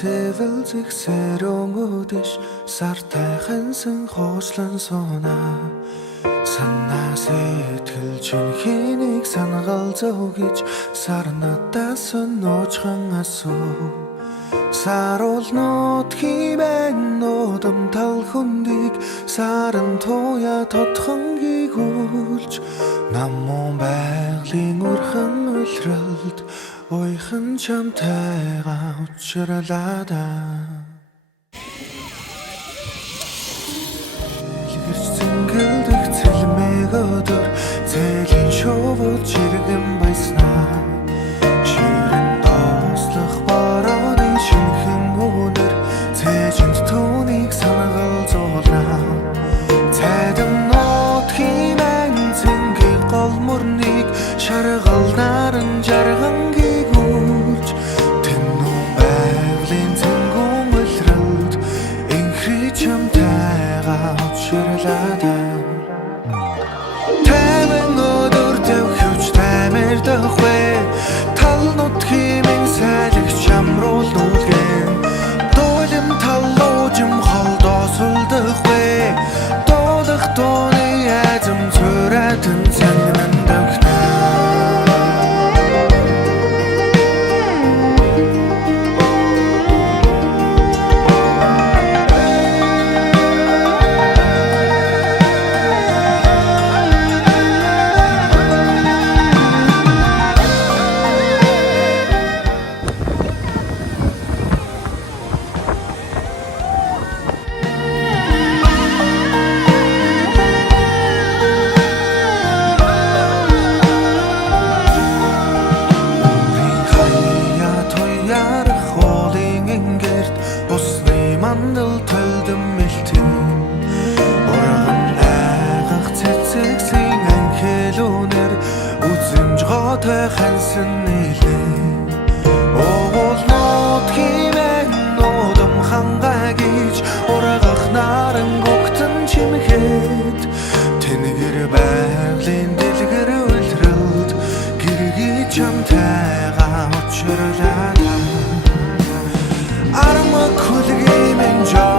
Сэвэл зэгсэрөнгөдөш сартайхансан хоослон сунаа санаа сэтгэл чинхийг санагал зовгиж сар надаас ноочхон асуу саруулнууд химэн нодом тал хүндийг саран туя тодхон гигүүлж намун байгалийн үрхэн үлрэлд ойхон чамтайгаа учралаадаа илгэрч зингэлдэх цэлмэг өдөр цэлийн шувууд чиргэн байснаа ширэн доослох барааны шинхэн өнөр цээжинд түүнийг санагал зуулнаа цайдан нот химэн цэнгийн гол мөрнийг шаргал наран жарган Тэмэн өдөр дэвхвч таймэр дөхвэ тал нут химэн сайлагч чамруул нүлгэн доолим талуужим холдоос үлдэхвэ доолох дооны айзам цурайтан цангнан дөхнэ Мандал төлдөм мэлтэн Урган айгах цэцэгсийн анхэлүүнэр Үзэмж готой хансан нийлэн Оголнот химэн нодом хангаа гэж Ургах наран гогтон чимхэд Тэнгэр байгалийн дэлгэр үлрэлд Гэргий чамтайгаа учралаа Arma kulgim enjoy